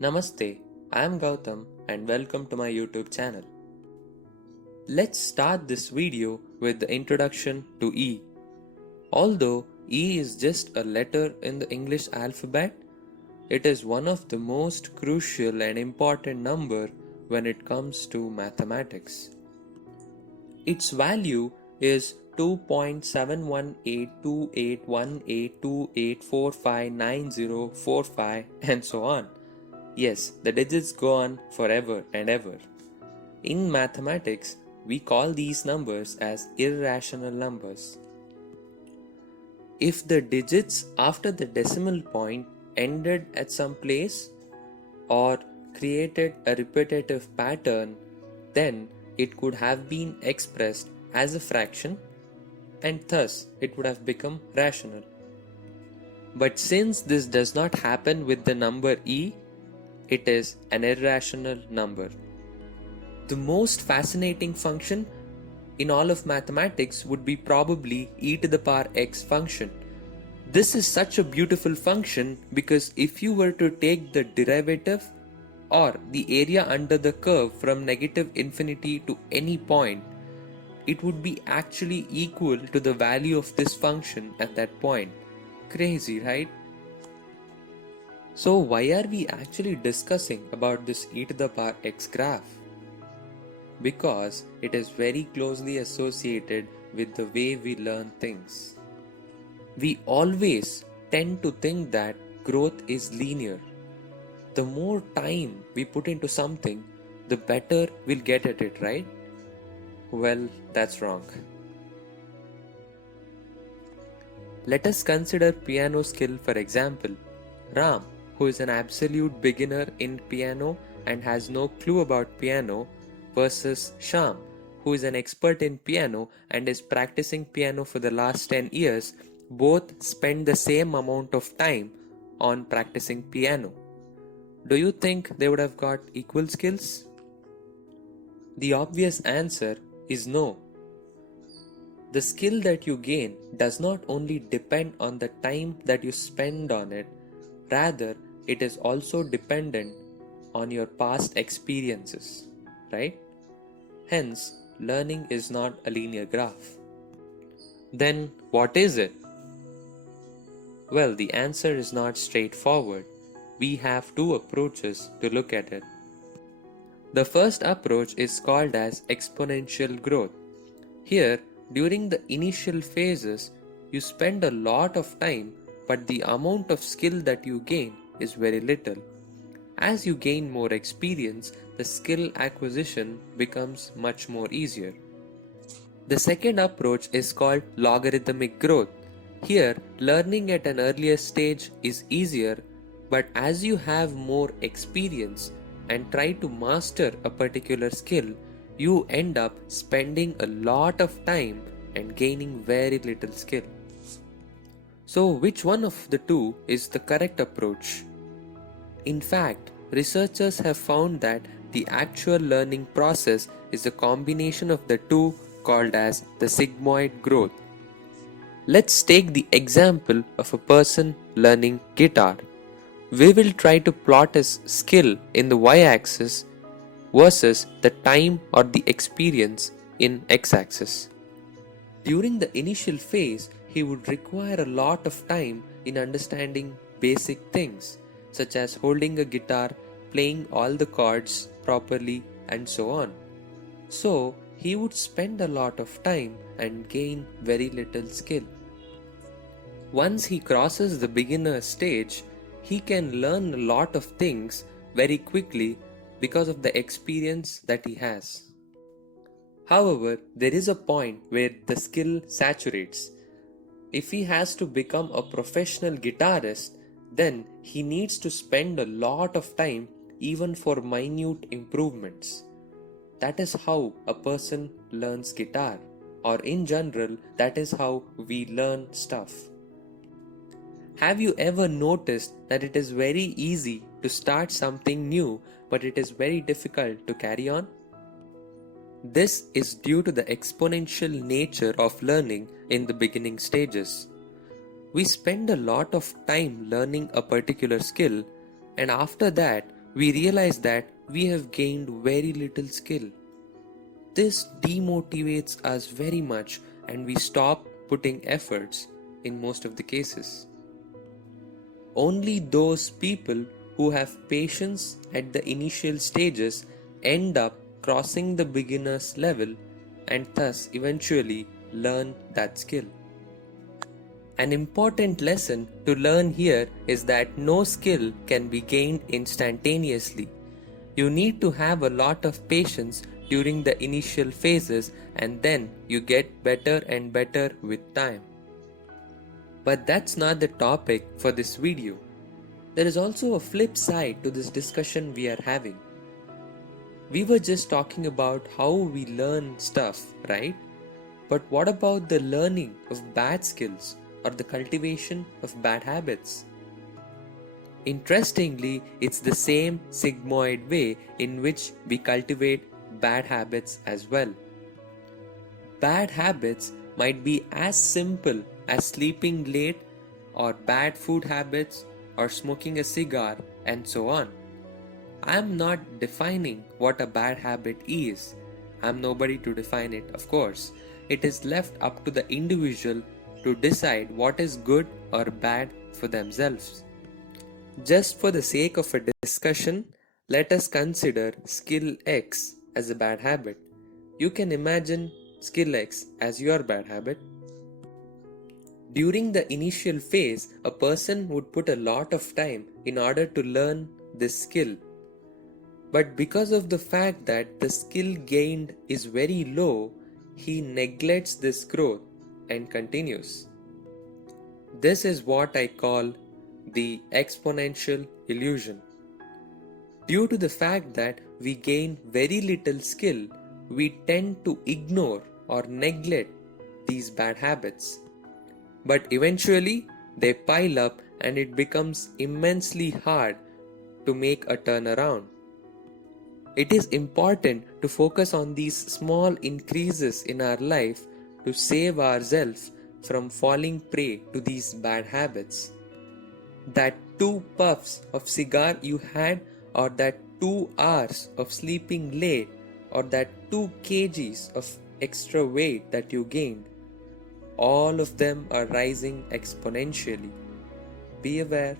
Namaste, I am Gautam and welcome to my YouTube channel. Let's start this video with the introduction to E. Although E is just a letter in the English alphabet, it is one of the most crucial and important number when it comes to mathematics. Its value is 2.7182818284599045 and so on. Yes, the digits go on forever and ever. In mathematics, we call these numbers as irrational numbers. If the digits after the decimal point ended at some place or created a repetitive pattern, then it could have been expressed as a fraction and thus it would have become rational. But since this does not happen with the number E, it is an irrational number. The most fascinating function in all of mathematics would be probably e to the power x function. This is such a beautiful function because if you were to take the derivative or the area under the curve from negative infinity to any point, it would be actually equal to the value of this function at that point. Crazy, right? So why are we actually discussing about this e to the power x graph? Because it is very closely associated with the way we learn things. We always tend to think that growth is linear. The more time we put into something, the better we'll get at it, right? Well, that's wrong. Let us consider piano skill for example. Ram, who is an absolute beginner in piano and has no clue about piano, versus Sham, who is an expert in piano and is practicing piano for the last 10 years, both spend the same amount of time on practicing piano. Do you think they would have got equal skills? The obvious answer is no. The skill that you gain does not only depend on the time that you spend on it, rather it is also dependent on your past experiences, right? Hence, learning is not a linear graph. Then what is it? Well, the answer is not straightforward. We have two approaches to look at it. The first approach is called as exponential growth. Here, during the initial phases, you spend a lot of time, but the amount of skill that you gain is very little. As you gain more experience, the skill acquisition becomes much more easier. The second approach is called logarithmic growth. Here, learning at an earlier stage is easier, but as you have more experience and try to master a particular skill, you end up spending a lot of time and gaining very little skill. So, which one of the two is the correct approach? In fact, researchers have found that the actual learning process is a combination of the two called as the sigmoid growth. Let's take the example of a person learning guitar. We will try to plot his skill in the y-axis versus the time or the experience in x-axis. During the initial phase, he would require a lot of time in understanding basic things such as holding a guitar, playing all the chords properly and so on. So he would spend a lot of time and gain very little skill. Once he crosses the beginner stage, he can learn a lot of things very quickly because of the experience that he has. However, there is a point where the skill saturates. If he has to become a professional guitarist, then he needs to spend a lot of time even for minute improvements. That is how a person learns guitar, or in general, that is how we learn stuff. Have you ever noticed that it is very easy to start something new, but it is very difficult to carry on? This is due to the exponential nature of learning in the beginning stages. We spend a lot of time learning a particular skill, and after that, we realize that we have gained very little skill. This demotivates us very much and we stop putting efforts in most of the cases. Only those people who have patience at the initial stages end up crossing the beginner's level and thus eventually learn that skill. An important lesson to learn here is that no skill can be gained instantaneously. You need to have a lot of patience during the initial phases and then you get better and better with time. But that's not the topic for this video. There is also a flip side to this discussion we are having. We were just talking about how we learn stuff, right? But what about the learning of bad skills or the cultivation of bad habits? Interestingly, it's the same sigmoid way in which we cultivate bad habits as well. Bad habits might be as simple as sleeping late, or bad food habits, or smoking a cigar, and so on. I'm not defining what a bad habit is. I'm nobody to define it, of course. It is left up to the individual to decide what is good or bad for themselves. Just for the sake of a discussion, let us consider skill X as a bad habit. You can imagine skill X as your bad habit. During the initial phase, a person would put a lot of time in order to learn this skill. But because of the fact that the skill gained is very low, he neglects this growth and continues. This is what I call the exponential illusion. Due to the fact that we gain very little skill, we tend to ignore or neglect these bad habits. But eventually, they pile up and it becomes immensely hard to make a turnaround. It is important to focus on these small increases in our life to save ourselves from falling prey to these bad habits. That 2 puffs of cigar you had, or that 2 hours of sleeping late, or that 2 kgs of extra weight that you gained, all of them are rising exponentially. Be aware.